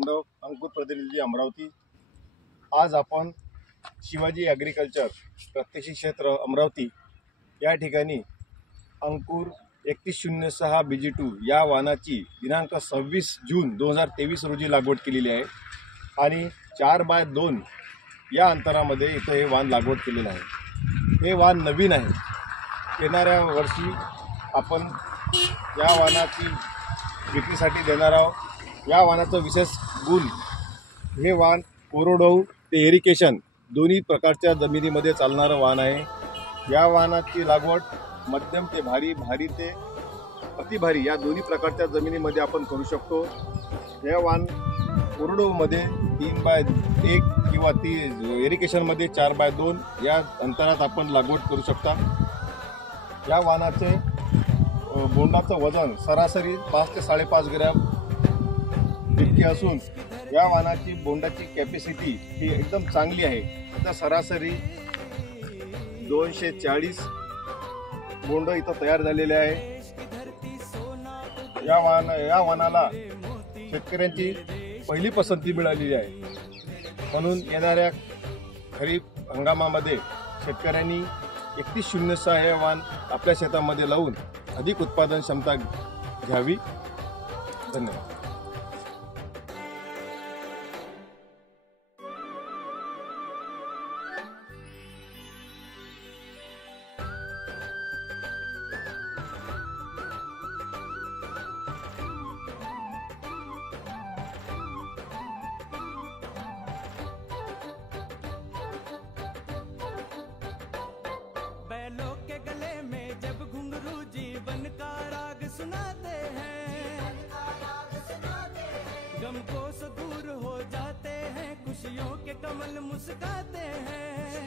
पांडव, अंकुर प्रतिनिधी अमरावती। आज आपण शिवाजी ॲग्रिकल्चर प्रात्यक्षिक क्षेत्र अमरावती या ठिकाणी अंकुर 3106 BG2 या वाहनाची दिनांक 26 जून 2023 रोजी लागवड केलेली आहे आणि 4x2 या अंतरामध्ये इथं हे वाहन लागवड केलेलं आहे। हे वाहन नवीन आहे। येणाऱ्या वर्षी आपण या वाहनाची विक्रीसाठी देणार आहोत। या वाहनाचं विशेष गुण, हे वाहन कोरडवाहू ते इरिगेशन दोन्ही प्रकारच्या जमिनीमध्ये चालणारं वाहन आहे। या वाहनाची लागवड मध्यम ते भारी, भारी ते अतिभारी या दोन्ही प्रकारच्या जमिनीमध्ये आपण करू शकतो। हे वाहन कोरडवाहूमध्ये 3x1 किंवा इरिगेशनमध्ये 4x2 या अंतरात आपण लागवड करू शकता। या वाहनाचे बोंडाचं वजन सरासरी 5 ते 5.5 ग्रॅम इतके असून या वाहनाची बोंडाची कॅपॅसिटी ही एकदम चांगली आहे। आता सरासरी 240 बोंड इथं तयार झालेले आहे। या वाहनाला शेतकऱ्यांची पहिली पसंती मिळालेली आहे। म्हणून येणाऱ्या खरीप हंगामामध्ये शेतकऱ्यांनी 3106 हे वाहन आपल्या शेतामध्ये लावून अधिक उत्पादन क्षमता घ्यावी। धन्यवाद। बैलों के गले में जब घुंघरू जीवन का राग सुनाते हैं, गम को से दूर हो जाते हैं, खुशियों के कमल मुस्काते हैं।